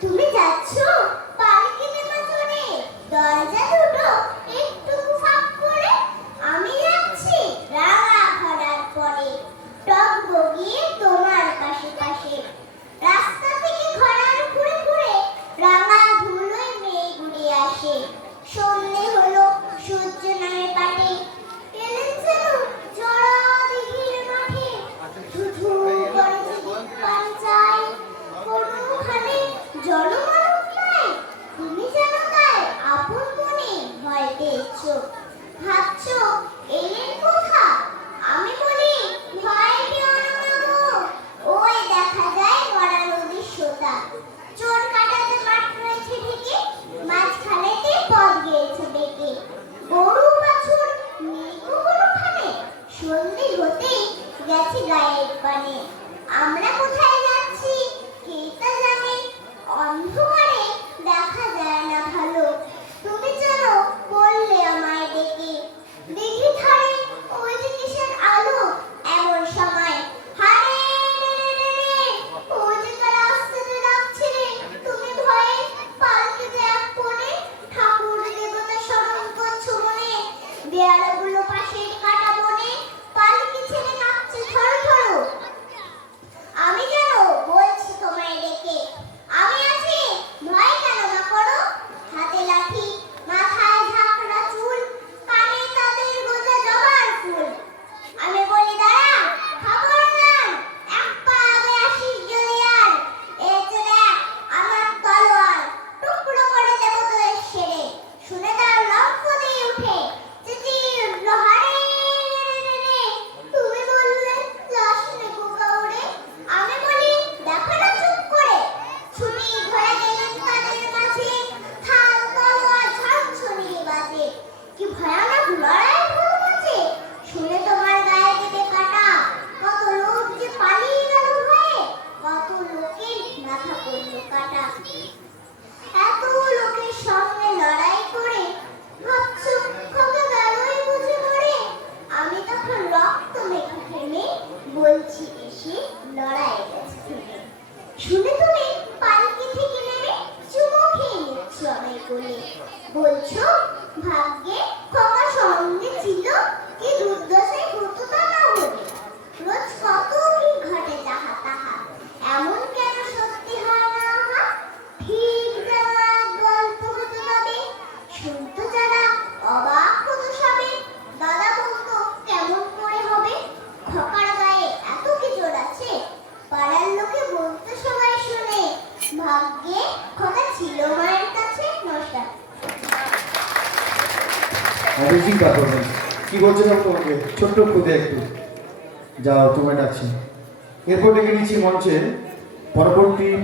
তুমি meu pai cheio cada বলছি এসে লড়াই শুনে তুমি পালকি থেকে নেমে চুমো খেয়ে নিচ্ছ আমায় বলে। বলছো কী বলছে যাও তোমাকে? ছোট্ট খুদে একটু। যাও, তোমায় ডাকছি। এরপর ডেকে নিচ্ছি মঞ্চে। পরবর্তী